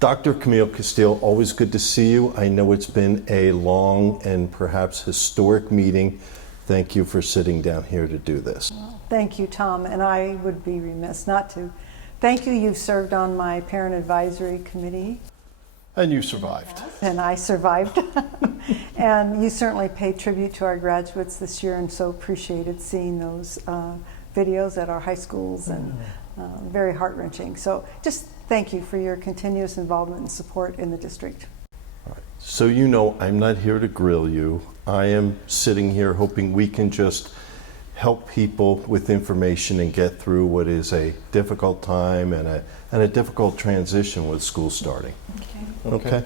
Dr. Camille Casteel, always good to see you. I know it's been a long and perhaps historic meeting. Thank you for sitting down here to do this. Thank you, Tom, and I would be remiss not to. Thank you. You've served on my parent advisory committee. And you survived. And I survived. And you certainly paid tribute to our graduates this year, and so appreciated seeing those videos at our high schools, and very heart-wrenching. So just thank you for your continuous involvement and support in the district. All right. So you know I'm not here to grill you. I am sitting here hoping we can just help people with information and get through what is a difficult time and a difficult transition with school starting. Okay.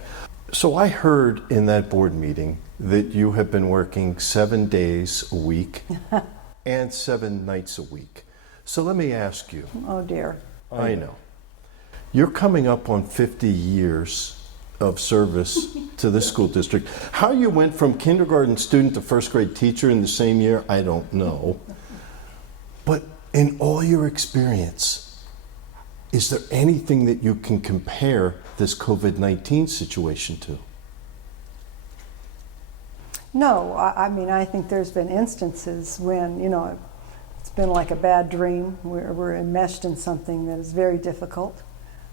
So I heard in that board meeting that you have been working 7 days a week and 7 nights a week. So let me ask you. Oh dear. I know. You're coming up on 50 years of service to this school district. How you went from kindergarten student to first grade teacher in the same year, I don't know. But in all your experience, is there anything that you can compare this COVID-19 situation to? No, I mean, I think there's been instances when, it's been like a bad dream. We're enmeshed in something that is very difficult.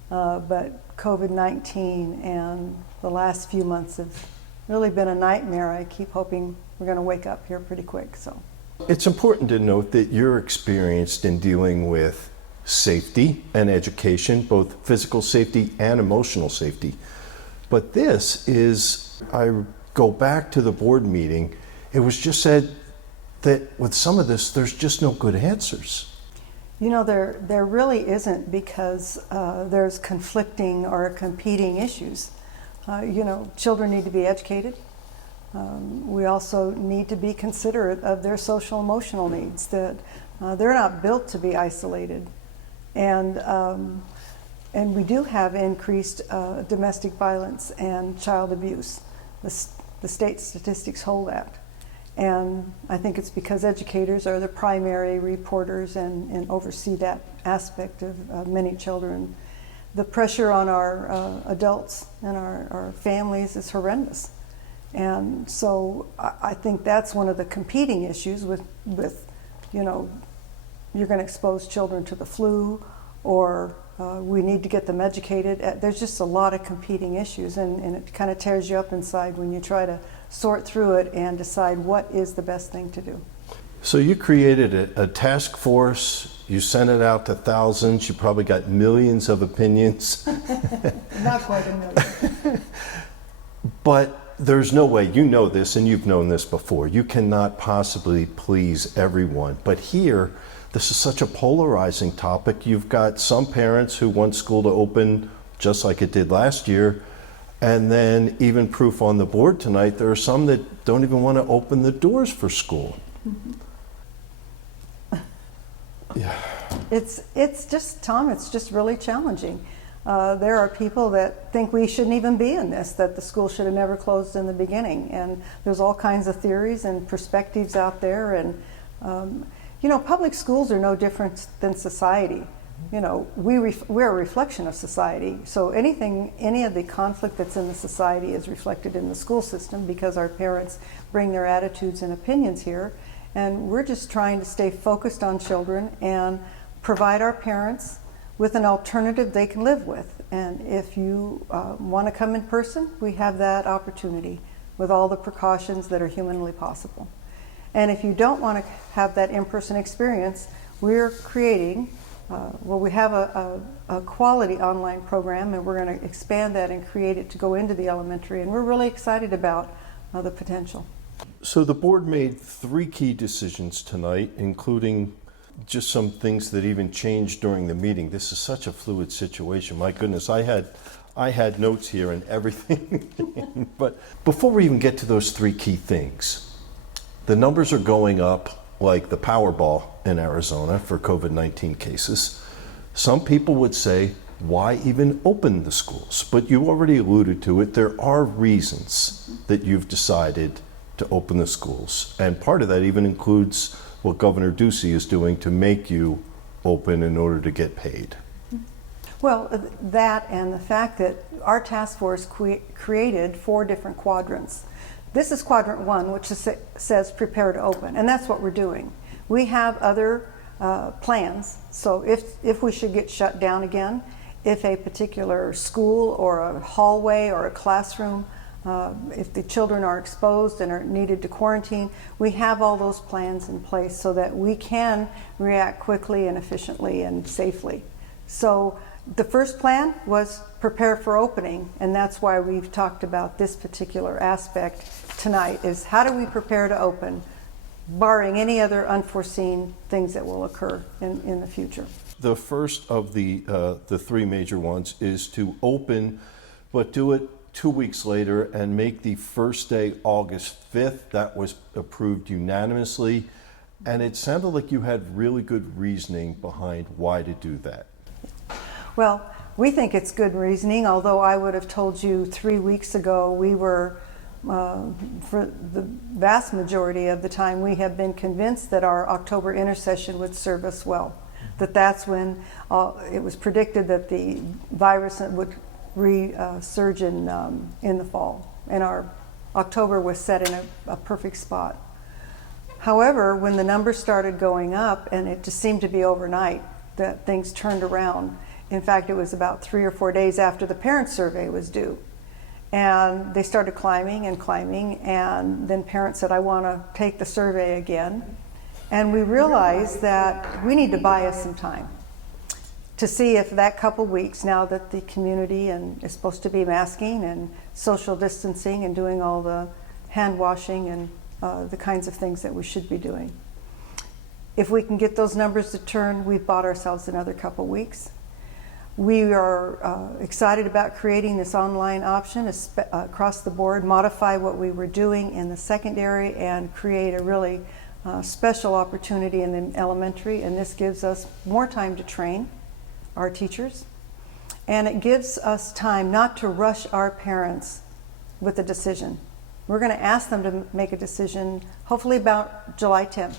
But COVID-19 and the last few months have really been a nightmare. I keep hoping we're going to wake up here pretty quick. So it's important to note that you're experienced in dealing with safety and education, both physical safety and emotional safety. But this is, I go back to the board meeting, it was just said that with some of this, there's just no good answers. There really isn't, because there's conflicting or competing issues. Children need to be educated. We also need to be considerate of their social emotional needs, that they're not built to be isolated. And we do have increased domestic violence and child abuse. The state statistics hold that. And I think it's because educators are the primary reporters and oversee that aspect of many children. The pressure on our adults and our families is horrendous. And so I think that's one of the competing issues with you're going to expose children to the flu, or we need to get them educated. There's just a lot of competing issues, and it kind of tears you up inside when you try to sort through it and decide what is the best thing to do. So you created a task force, you sent it out to thousands, you probably got millions of opinions. Not quite a million. But there's no way, you know this and you've known this before, you cannot possibly please everyone. But here, this is such a polarizing topic. You've got some parents who want school to open just like it did last year, and then even proof on the board tonight, there are some that don't even want to open the doors for school. Yeah. It's just, Tom, it's just really challenging. There are people that think we shouldn't even be in this, that the school should have never closed in the beginning. And there's all kinds of theories and perspectives out there. And, public schools are no different than society. We're a reflection of society. So any of the conflict that's in the society is reflected in the school system, because our parents bring their attitudes and opinions here. And we're just trying to stay focused on children and provide our parents with an alternative they can live with. And if you want to come in person, we have that opportunity with all the precautions that are humanly possible. And if you don't want to have that in-person experience, we're creating, we have a quality online program, and we're going to expand that and create it to go into the elementary. And we're really excited about the potential. So the board made 3 key decisions tonight, including just some things that even changed during the meeting. This is such a fluid situation. My goodness, I had notes here and everything. But before we even get to those 3 key things, the numbers are going up like the Powerball in Arizona for COVID-19 cases. Some people would say, why even open the schools? But you already alluded to it. There are reasons that you've decided to open the schools. And part of that even includes what Governor Ducey is doing to make you open in order to get paid. Well, that and the fact that our task force created 4 different quadrants. This is quadrant 1, which says prepare to open, and that's what we're doing. We have other plans, so if we should get shut down again, if a particular school or a hallway or a classroom, if the children are exposed and are needed to quarantine, we have all those plans in place so that we can react quickly and efficiently and safely. So the first plan was prepare for opening, and that's why we've talked about this particular aspect tonight, is how do we prepare to open, barring any other unforeseen things that will occur in the future. The first of the 3 major ones is to open, but do it 2 weeks later and make the first day August 5th. That was approved unanimously, and it sounded like you had really good reasoning behind why to do that. Well, we think it's good reasoning, although I would have told you 3 weeks ago we were, for the vast majority of the time, we have been convinced that our October intersession would serve us well. That's when it was predicted that the virus would resurge in the fall, and our October was set in a perfect spot. However, when the numbers started going up, and it just seemed to be overnight that things turned around. In fact, it was about 3 or 4 days after the parent survey was due. And they started climbing, and then parents said, I want to take the survey again. And we realized that we need to buy us some time to see if that couple weeks, now that the community is supposed to be masking and social distancing and doing all the hand washing and the kinds of things that we should be doing. If we can get those numbers to turn, we've bought ourselves another couple weeks. We are excited about creating this online option across the board, modify what we were doing in the secondary, and create a really special opportunity in the elementary. And this gives us more time to train our teachers. And it gives us time not to rush our parents with a decision. We're going to ask them to make a decision hopefully about July 10th.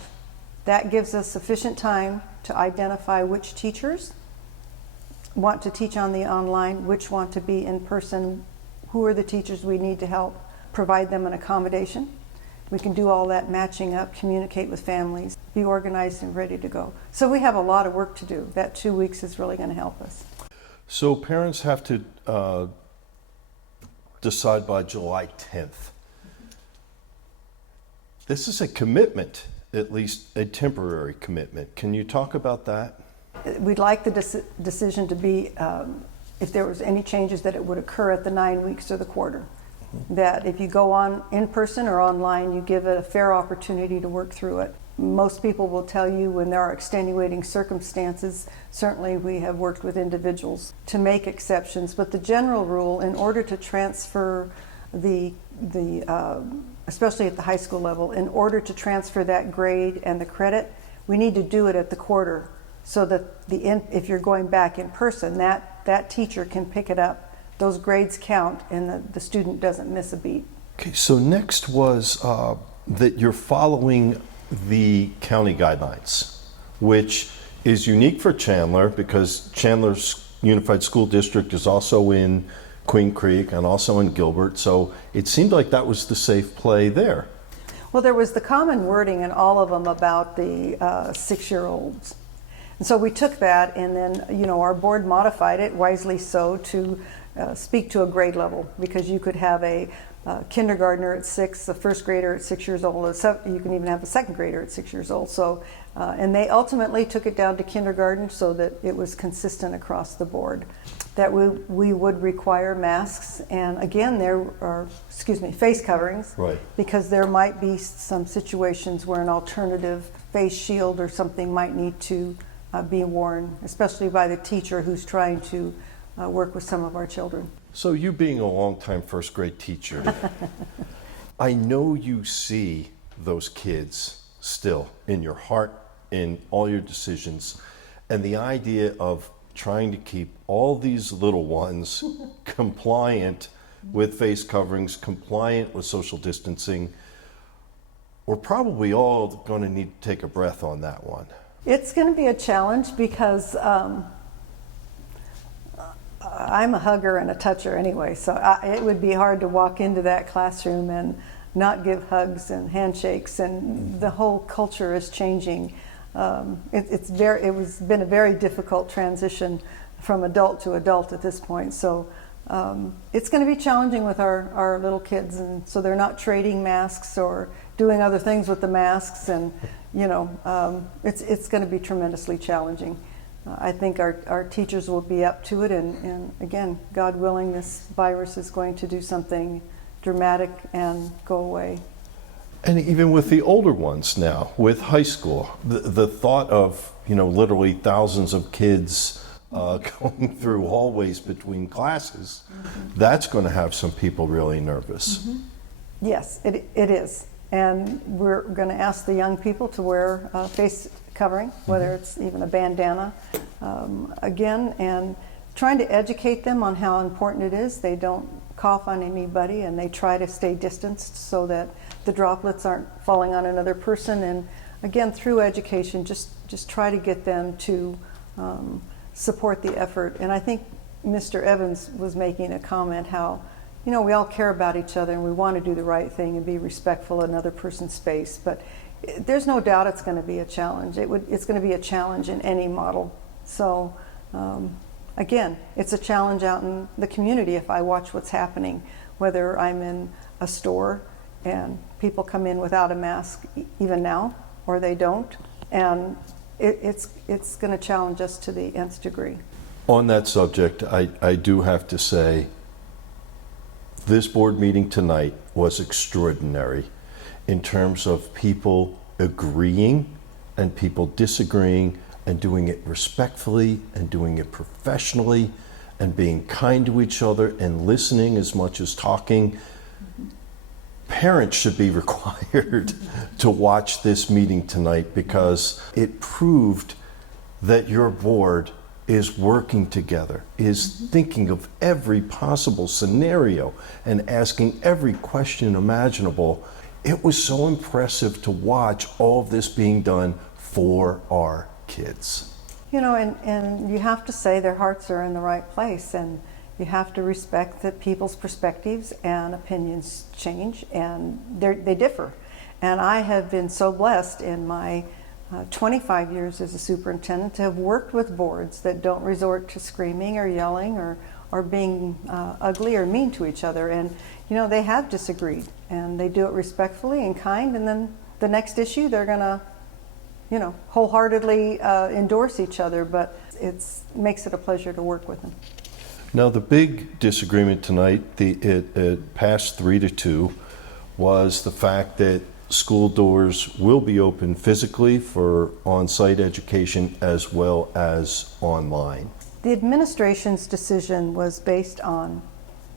That gives us sufficient time to identify which teachers want to teach on the online, which want to be in person, who are the teachers we need to help provide them an accommodation. We can do all that matching up, communicate with families, be organized and ready to go. So we have a lot of work to do. That 2 weeks is really going to help us. So parents have to decide by July 10th. This is a commitment, at least a temporary commitment. Can you talk about that? We'd like the decision to be, if there was any changes, that it would occur at the 9 weeks or the quarter. That if you go on in person or online, you give it a fair opportunity to work through it. Most people will tell you when there are extenuating circumstances, certainly we have worked with individuals to make exceptions, but the general rule, in order to transfer especially at the high school level, in order to transfer that grade and the credit, we need to do it at the quarter so that if you're going back in person, that teacher can pick it up. Those grades count, and the student doesn't miss a beat. Okay, so next was that you're following the county guidelines, which is unique for Chandler because Chandler's Unified School District is also in Queen Creek and also in Gilbert, so it seemed like that was the safe play there. Well, there was the common wording in all of them about the 6-year-olds. And so we took that, and then, our board modified it, wisely so, to speak to a grade level, because you could have a kindergartner at 6, a first grader at 6 years old, you can even have a second grader at 6 years old. So, and they ultimately took it down to kindergarten so that it was consistent across the board. That we would require masks, and again, face coverings, right? Because there might be some situations where an alternative face shield or something might need to be worn, especially by the teacher who's trying to work with some of our children. So you being a longtime first grade teacher, I know you see those kids still in your heart, in all your decisions, and the idea of trying to keep all these little ones compliant with face coverings, compliant with social distancing. We're probably all going to need to take a breath on that one. It's going to be a challenge because I'm a hugger and a toucher anyway, so it would be hard to walk into that classroom and not give hugs and handshakes, and the whole culture is changing. It was been a very difficult transition from adult to adult at this point, so it's going to be challenging with our little kids, and so they're not trading masks or doing other things with the masks, and it's going to be tremendously challenging. I think our teachers will be up to it, and again, God willing, this virus is going to do something dramatic and go away. And even with the older ones now, with high school, the thought of, literally thousands of kids going through hallways between classes, that's going to have some people really nervous. Yes, it is. And we're going to ask the young people to wear face covering, whether it's even a bandana, again, and trying to educate them on how important it is. They don't cough on anybody, and they try to stay distanced so that the droplets aren't falling on another person. And again, through education, just try to get them to support the effort. And I think Mr. Evans was making a comment how, we all care about each other and we want to do the right thing and be respectful of another person's space. But there's no doubt it's going to be a challenge. It's going to be a challenge in any model. So again, it's a challenge out in the community if I watch what's happening, whether I'm in a store and people come in without a mask even now, or they don't. And it's going to challenge us to the nth degree. On that subject, I do have to say, this board meeting tonight was extraordinary in terms of people agreeing and people disagreeing, and doing it respectfully and doing it professionally and being kind to each other and listening as much as talking. Parents should be required to watch this meeting tonight, because it proved that your board is working together, is thinking of every possible scenario and asking every question imaginable. It was so impressive to watch all of this being done for our kids. And you have to say their hearts are in the right place, and you have to respect that people's perspectives and opinions change, and they differ. And I have been so blessed in my 25 years as a superintendent to have worked with boards that don't resort to screaming or yelling or being ugly or mean to each other. And they have disagreed, and they do it respectfully and kind, and then the next issue they're going to wholeheartedly endorse each other, but it makes it a pleasure to work with them. Now, the big disagreement tonight, it passed 3-2, was the fact that school doors will be open physically for on-site education as well as online. The administration's decision was based on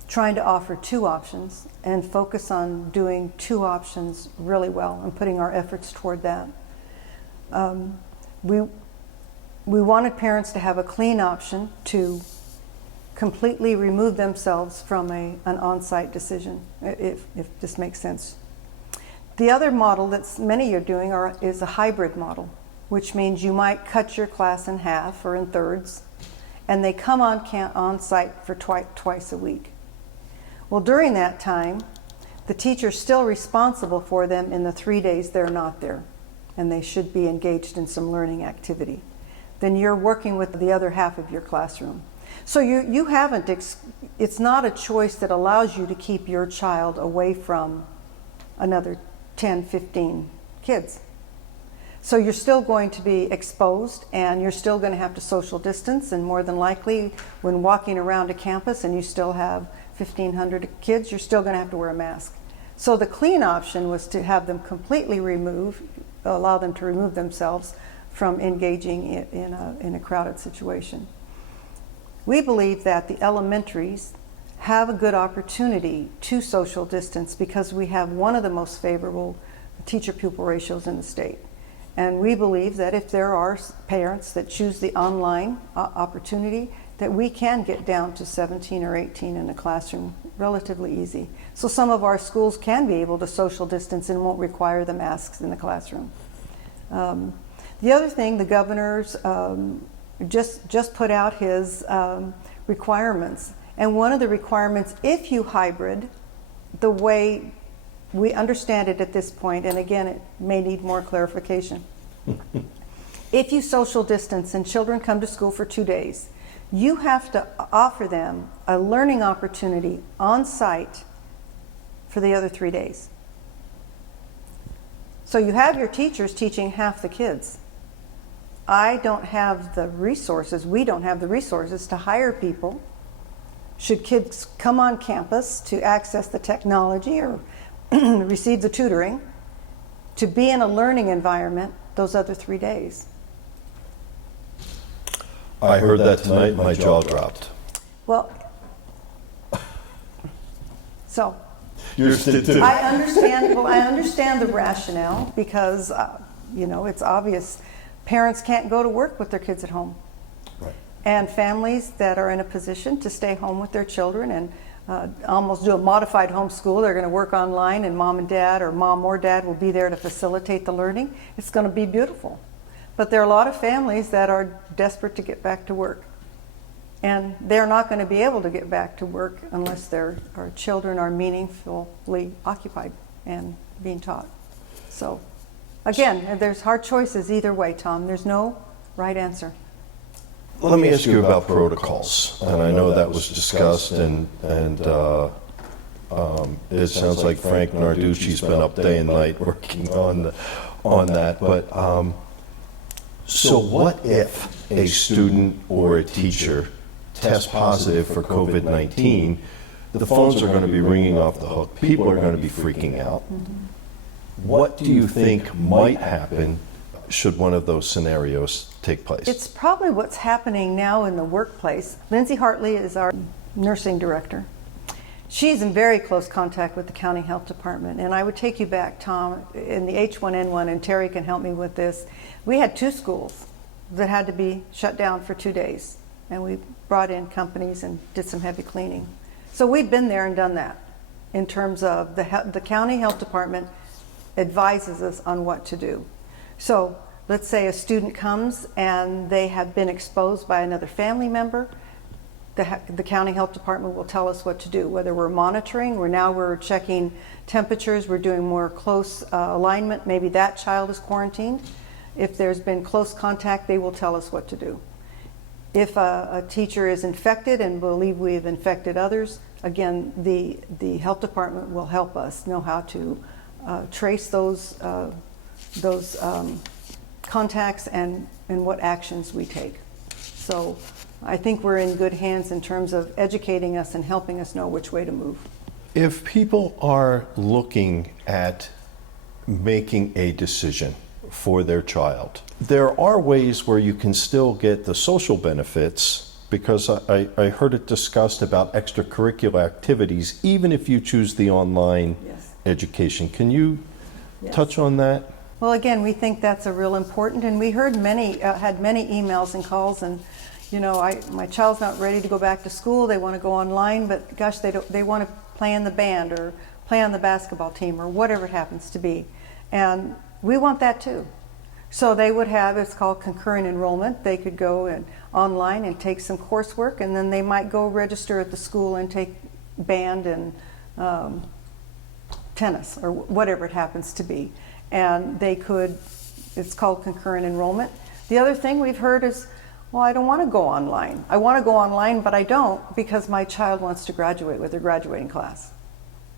trying to offer two options and focus on doing two options really well and putting our efforts toward that. We wanted parents to have a clean option to completely remove themselves from an on-site decision, if this makes sense. The other model that many are doing is a hybrid model, which means you might cut your class in half or in thirds, and they come on site for twice a week. Well, during that time, the teacher's still responsible for them in the 3 days they're not there, and they should be engaged in some learning activity. Then you're working with the other half of your classroom. So you haven't, it's not a choice that allows you to keep your child away from another 10, 15 kids. So you're still going to be exposed, and you're still going to have to social distance, and more than likely when walking around a campus and you still have 1,500 kids, you're still going to have to wear a mask. So the clean option was to have them completely allow them to remove themselves from engaging in a crowded situation. We believe that the elementaries have a good opportunity to social distance because we have one of the most favorable teacher-pupil ratios in the state. And we believe that if there are parents that choose the online opportunity, that we can get down to 17 or 18 in a classroom relatively easy. So some of our schools can be able to social distance and won't require the masks in the classroom. The other thing, the governor's just put out his requirements. And one of the requirements, if you hybrid, the way we understand it at this point, and again, it may need more clarification. If you social distance and children come to school for 2 days, you have to offer them a learning opportunity on site for the other 3 days. So you have your teachers teaching half the kids. I don't have the resources, we don't have the resources to hire people. Should kids come on campus to access the technology or receive the tutoring, to be in a learning environment those other 3 days? I heard that tonight, my jaw dropped. Well, so Yours did too. I understand the rationale because, it's obvious. Parents can't go to work with their kids at home. Right. And families that are in a position to stay home with their children and almost do a modified homeschool, they're going to work online and mom or dad will be there to facilitate the learning. It's going to be beautiful. But there are a lot of families that are desperate to get back to work. And they're not going to be able to get back to work unless their children are meaningfully occupied and being taught. So, again, there's hard choices either way, Tom. There's no right answer. Let me ask you about protocols, and I know that was discussed, and it sounds like Frank Narducci's been up day and night working on that. But so what if a student or a teacher tests positive for COVID-19? The phones are going to be ringing off the hook. People are going to be freaking out. Mm-hmm. What do you think might happen should one of those scenarios take place? It's probably what's happening now in the workplace. Lindsay Hartley is our nursing director. She's in very close contact with the county health department. And I would take you back, Tom, in the H1N1, and Terry can help me with this. We had 2 schools that had to be shut down for 2 days. And we brought in companies and did some heavy cleaning. So we've been there and done that in terms of the county health department advises us on what to do. So let's say a student comes and they have been exposed by another family member. The county health department will tell us what to do, whether we're monitoring, we're checking temperatures, we're doing more close alignment, maybe that child is quarantined. If there's been close contact, they will tell us what to do. If a teacher is infected and believe we've infected others, again, the health department will help us know how to trace those contacts and what actions we take. So I think we're in good hands in terms of educating us and helping us know which way to move. If people are looking at making a decision for their child, there are ways where you can still get the social benefits, because I heard it discussed about extracurricular activities, even if you choose the online education. Can you touch on that? Well, again, we think that's a real important, and we heard had many emails and calls, and my child's not ready to go back to school. They want to go online, but gosh, they want to play in the band or play on the basketball team or whatever it happens to be, and we want that too. So they would have, it's called concurrent enrollment. They could go online and take some coursework, and then they might go register at the school and take band and tennis or whatever it happens to be. And it's called concurrent enrollment. The other thing we've heard is, well, I don't want to go online. I want to go online, but I don't because my child wants to graduate with their graduating class.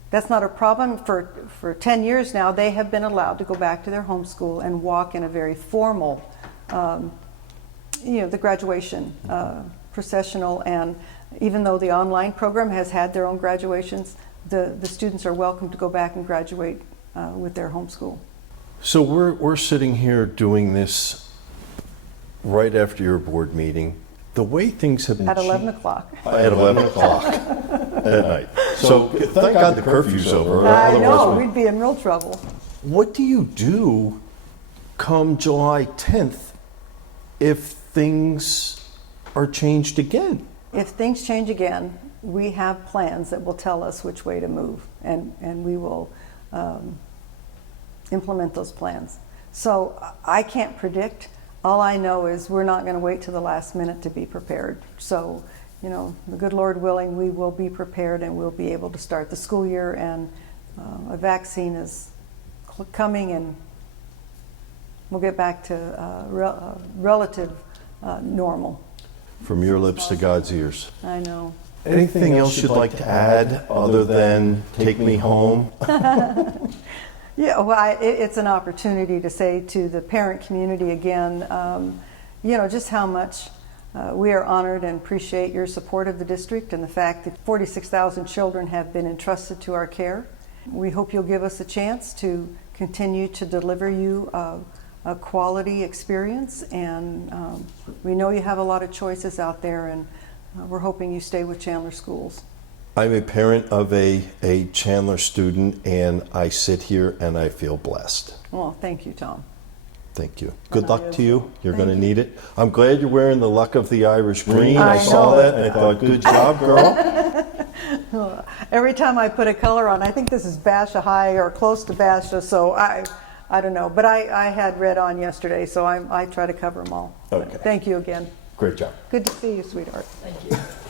That's not a problem. For 10 years now, they have been allowed to go back to their home school and walk in a very formal, the graduation processional. And even though the online program has had their own graduations, the students are welcome to go back and graduate with their home school. So we're sitting here doing this right after your board meeting. The way things have been at 11 o'clock. At 11 o'clock at night. So thank God the curfew's over. I know, we'd be in real trouble. What do you do come July 10th if things are changed again? If things change again, we have plans that will tell us which way to move, and we will implement those plans. So I can't predict. All I know is we're not going to wait till the last minute to be prepared. So you know, the good Lord willing, we will be prepared and we'll be able to start the school year, and a vaccine is coming, and we'll get back to relative normal. From your lips to God's ears. I know. Anything else you'd like to add other than take me home? Yeah, well, it's an opportunity to say to the parent community again, you know, just how much we are honored and appreciate your support of the district and the fact that 46,000 children have been entrusted to our care. We hope you'll give us a chance to continue to deliver you a quality experience, and we know you have a lot of choices out there, and we're hoping you stay with Chandler Schools. I'm a parent of a Chandler student, and I sit here and I feel blessed. Well, thank you, Tom. Thank you. Good I luck to you. You're going to Thank you. need it. I'm glad you're wearing the Luck of the Irish Green. I I saw know. that and I thought, good job, girl. Every time I put a color on, I think this is Basha High or close to Basha, so I don't know. But I had red on yesterday, so I try to cover them all. Okay. Thank you again. Great job. Good to see you, sweetheart. Thank you.